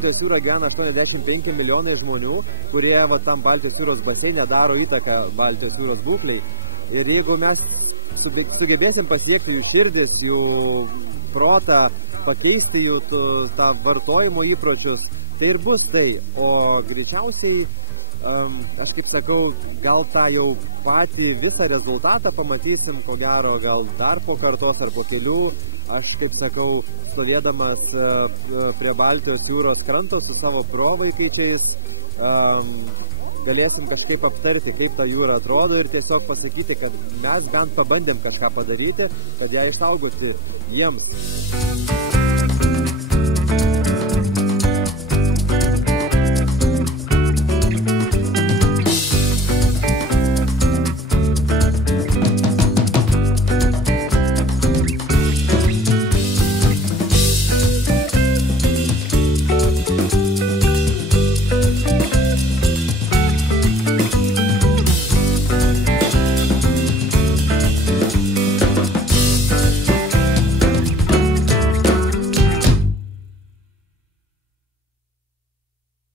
Baltijos jūroje gyvena 85 milijonai žmonių, kurie tam Baltijos jūros baseine daro įtaką Baltijos jūros būklei. Ir jeigu mes sugebėsim pasiekti jų širdis, jų protą, pakeisti jų tą vartojimo įpročius, tai ir bus tai. O greičiausiai, aš kaip sakau, gal tą jau patį visą rezultatą pamatysim, ko gero, gal dar po kartos ar po kelių. Aš, kaip sakau, stovėdamas prie Baltijos jūros kranto su savo provaikaičiais, galėsim kažkaip aptarti, kaip ta jūra atrodo ir tiesiog pasakyti, kad mes bent pabandėm kažką padaryti, kad ją išsaugoti jiems.